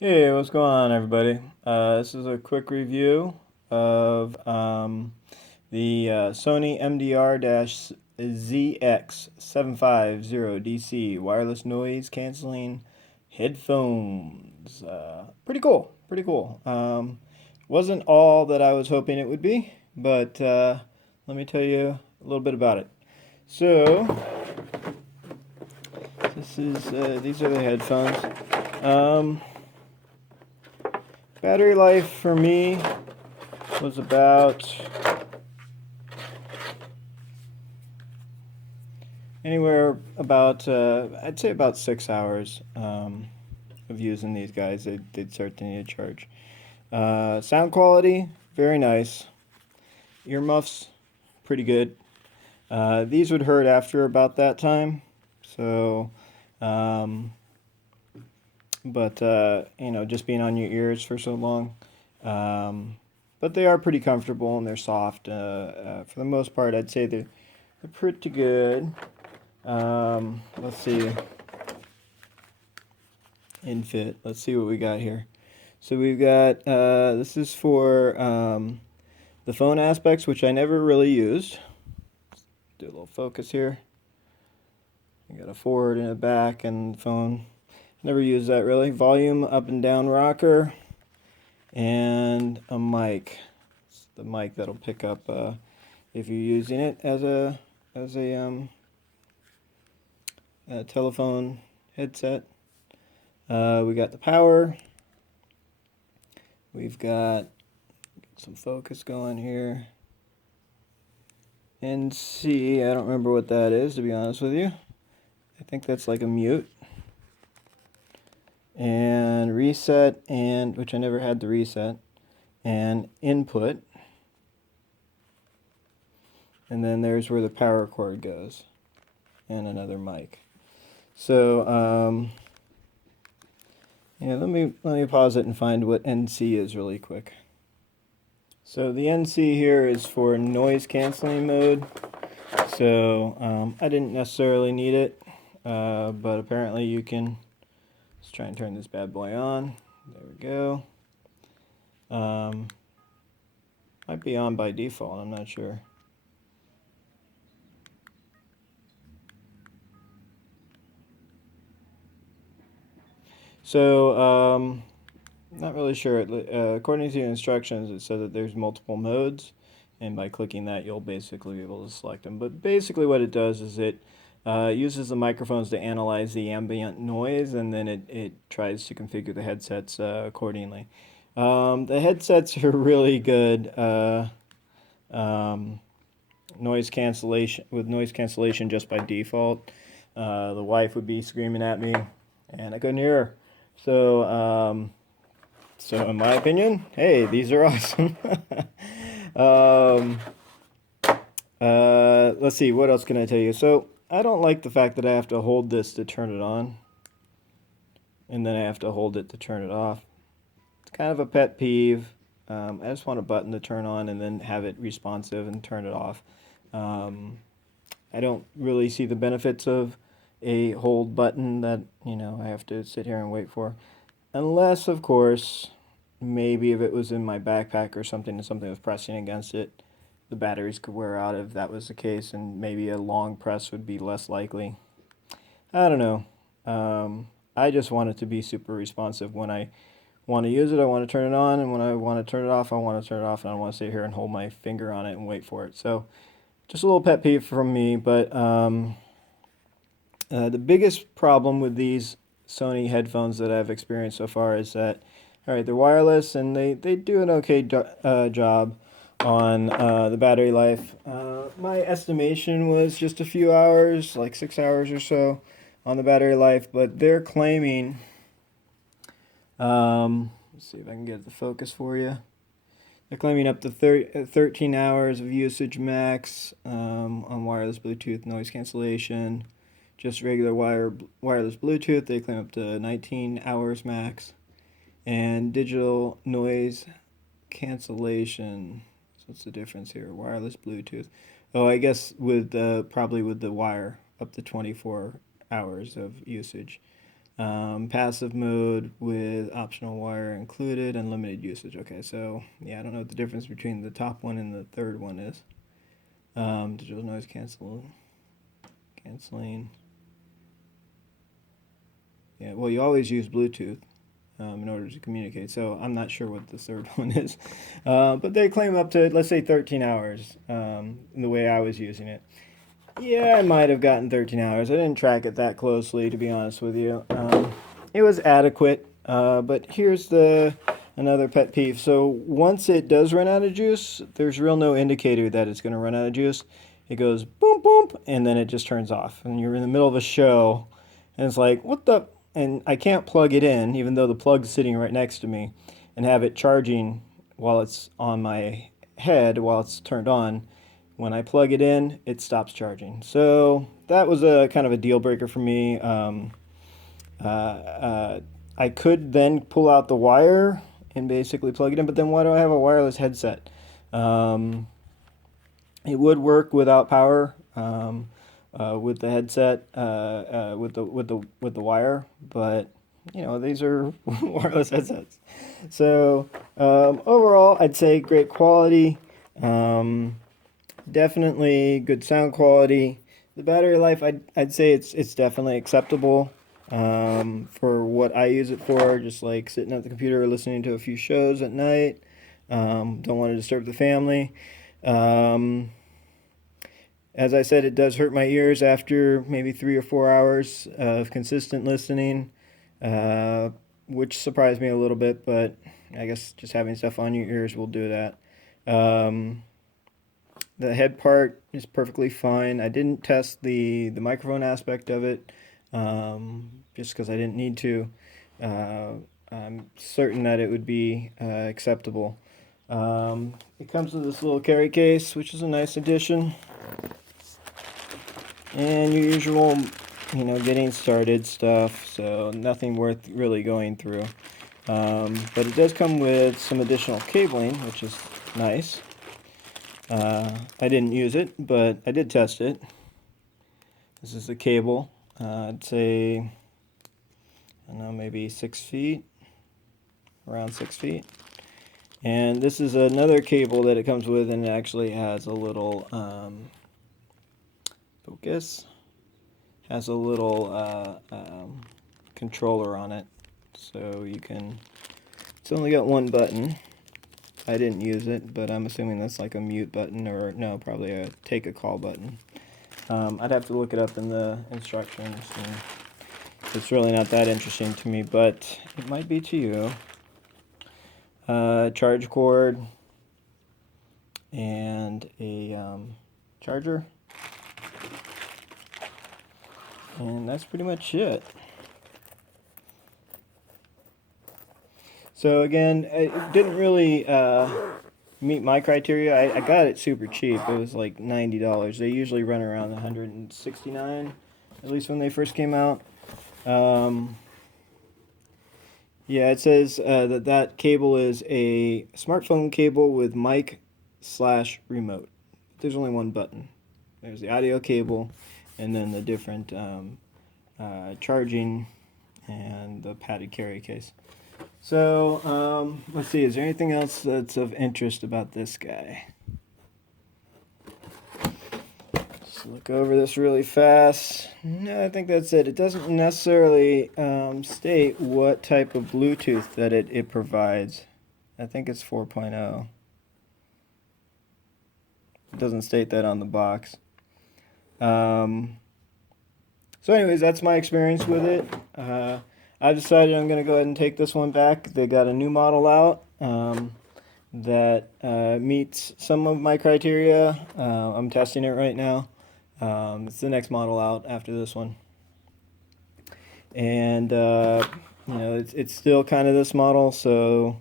Hey, what's going on, everybody? This is a quick review of the Sony MDR-ZX750DC Wireless Noise Canceling Headphones. Pretty cool, pretty cool. Wasn't all that I was hoping it would be, but let me tell you a little bit about it. So, these are the headphones. Um, Battery life for me was about anywhere about I'd say about 6 hours of using these guys. They'd start to need a charge. Sound quality very nice. Earmuffs pretty good. These would hurt after about that time. So, um, but just being on your ears for so long. But they are pretty comfortable and they're soft. For the most part, I'd say they're pretty good. Let's see. In fit. Let's see what we got here. So we've got, this is for the phone aspects, which I never really used. Let's do a little focus here. You got a forward and a back and phone. Never used that really. Volume up and down rocker. And a mic. It's the mic that'll pick up if you're using it as a telephone headset. We got the power. We've got some focus going here. NC, I don't remember what that is, to be honest with you. I think that's like a mute. And reset, and which I never had the reset. And input. And then there's where the power cord goes. And another mic. So, yeah, let me pause it and find what NC is really quick. So the NC here is for noise canceling mode. So I didn't necessarily need it, but apparently you can. Let's try and turn this bad boy on. There we go. Might be on by default, I'm not sure. So, not really sure. According to the instructions, it said that there's multiple modes, and by clicking that, you'll basically be able to select them. But basically what it does is it uses the microphones to analyze the ambient noise, and then it tries to configure the headsets accordingly. The headsets are really good noise cancellation just by default. The wife would be screaming at me, and I couldn't hear her. So in my opinion, hey, these are awesome. um, let's see, what else can I tell you? So I don't like the fact that I have to hold this to turn it on, and then I have to hold it to turn it off. It's kind of a pet peeve. I just want a button to turn on and then have it responsive and turn it off. I don't really see the benefits of a hold button that I have to sit here and wait for, unless of course maybe if it was in my backpack or something and something was pressing against it, the batteries could wear out if that was the case, and maybe a long press would be less likely. I don't know. I just want it to be super responsive. When I want to use it, I want to turn it on, and when I want to turn it off, I want to turn it off, and I want to sit here and hold my finger on it and wait for it. So just a little pet peeve from me, but the biggest problem with these Sony headphones that I've experienced so far is that, all right, they're wireless and they do an okay job on the battery life. My estimation was just a few hours, like 6 hours or so on the battery life, but they're claiming, let's see if I can get the focus for you. They're claiming up to 13 hours of usage max on wireless Bluetooth noise cancellation. Just regular wireless Bluetooth, they claim up to 19 hours max. And digital noise cancellation. So what's the difference here? Wireless Bluetooth. Oh, I guess with probably with the wire, up to 24 hours of usage. passive mode with optional wire included, unlimited usage. Okay, so yeah, I don't know what the difference between the top one and the third one is. Digital noise canceling. Yeah, well, you always use Bluetooth in order to communicate, so I'm not sure what the third one is. But they claim up to, let's say, 13 hours in the way I was using it. Yeah, I might have gotten 13 hours. I didn't track it that closely, to be honest with you. It was adequate, but here's another pet peeve. So once it does run out of juice, there's real no indicator that it's going to run out of juice. It goes boom, boom, and then it just turns off. And you're in the middle of a show, and it's like, what the? And I can't plug it in, even though the plug's sitting right next to me, and have it charging while it's on my head, while it's turned on. When I plug it in, it stops charging. So that was a kind of a deal breaker for me. I could then pull out the wire and basically plug it in, but then why do I have a wireless headset? It would work without power with the headset with the wire, but you know, these are wireless headsets. So overall, I'd say great quality. Definitely good sound quality. The battery life, I'd say it's definitely acceptable for what I use it for. Just like sitting at the computer listening to a few shows at night. Don't want to disturb the family. As I said, it does hurt my ears after maybe 3 or 4 hours of consistent listening, which surprised me a little bit, but I guess just having stuff on your ears will do that. The head part is perfectly fine. I didn't test the microphone aspect of it just because I didn't need to. I'm certain that it would be acceptable. It comes with this little carry case, which is a nice addition. And your usual, you know, getting started stuff, so nothing worth really going through. But it does come with some additional cabling, which is nice. I didn't use it, but I did test it. This is the cable. I'd say, I don't know, maybe 6 feet, around 6 feet. And this is another cable that it comes with, and it actually has a little, has a little controller on it. So you can, it's only got one button. I didn't use it, but I'm assuming that's like a mute button, or no, probably a take a call button. I'd have to look it up in the instructions. And it's really not that interesting to me, but it might be to you. Charge cord and a charger, and that's pretty much it. So again, it didn't really meet my criteria. I got it super cheap. It was like $90. They usually run around $169, at least when they first came out. Yeah, it says that cable is a smartphone cable with mic/remote. There's only one button. There's the audio cable, and then the different charging and the padded carry case. So, let's see, is there anything else that's of interest about this guy? Just look over this really fast. No, I think that's it. It doesn't necessarily state what type of Bluetooth that it provides. I think it's 4.0. It doesn't state that on the box. So anyways, that's my experience with it. I decided I'm going to go ahead and take this one back. They got a new model out that meets some of my criteria. I'm testing it right now. It's the next model out after this one. And, you know, it's still kind of this model, so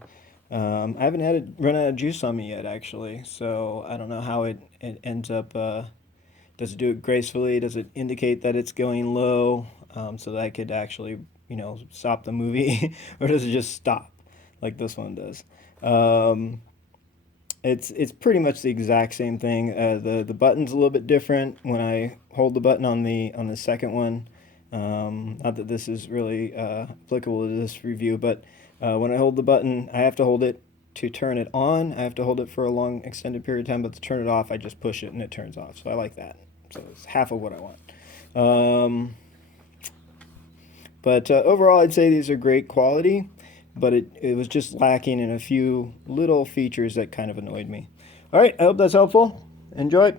I haven't had it run out of juice on me yet, actually. So I don't know how it ends up. Does it do it gracefully? Does it indicate that it's going low so that I could actually, you know, stop the movie? Or does it just stop like this one does? It's pretty much the exact same thing. The button's a little bit different. When I hold the button on the second one, Not that this is really applicable to this review, but when I hold the button, I have to hold it to turn it on. I have to hold it for a long extended period of time, but to turn it off, I just push it and it turns off. So I like that. So it's half of what I want. But overall, I'd say these are great quality, but it was just lacking in a few little features that kind of annoyed me. All right, I hope that's helpful. Enjoy.